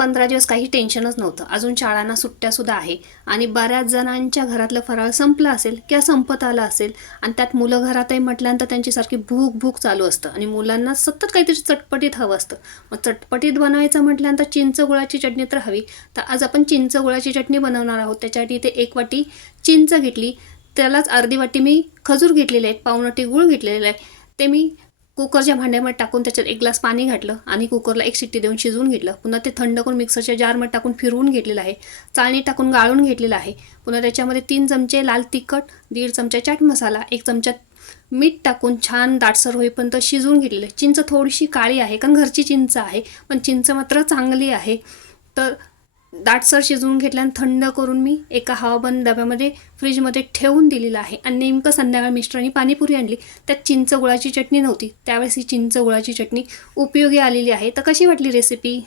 15 दिवस काही टेन्शनच नव्हतं. अजून शाळांना सुट्ट्यासुद्धा आहे आणि बऱ्याच जणांच्या घरातलं फराळ संपलं असेल किंवा संपत आलं असेल आणि त्यात मुलं घरात आहे म्हटल्यानंतर त्यांची सारखी भूक चालू असतं आणि मुलांना सतत काहीतरी चटपटीत हवं असतं. मग चटपटीत बनवायचं म्हटल्यानंतर चिंच गुळाची चटणी तर हवी. तर आज आपण चिंच गुळाची चटणी बनवणार आहोत. त्याच्यासाठी इथे 1 वाटी चिंच घेतली, त्यालाच अर्धी वाटी मी खजूर घेतलेले आहेत, पाऊण वाटी गूळ घेतलेला आहे. ते मी कुकरच्या भांड्यामध्ये टाकून त्याच्यात 1 ग्लास पाणी घातलं आणि कुकरला 1 शिट्टी देऊन शिजवून घेतलं. पुन्हा ते थंड करून मिक्सरच्या जारमध्ये टाकून फिरवून घेतलेलं आहे. चाळणी टाकून गाळून घेतलेलं आहे. पुन्हा त्याच्यामध्ये 3 चमचे लाल तिखट, 1.5 चमचा चाट मसाला, 1 चमचा मीठ टाकून छान दाटसर होईपर्यंत शिजवून घेतलेलं आहे. चिंच थोडीशी काळी आहे कारण घरची चिंच आहे, पण चिंच मात्र चांगली आहे. तर दाटसर शिजवून घेतल्यानंतर थंड करून मी एका हवाबंद डब्यामध्ये फ्रीजमध्ये ठेवून दिलेलं आहे. आणि नेमकं संध्याकाळी मिस्टरांनी पाणीपुरी आणली, त्यात चिंच गुळाची चटणी नव्हती. त्यावेळेस ही चिंच गुळाची चटणी उपयोगी आलेली आहे. तर कशी वाटली रेसिपी?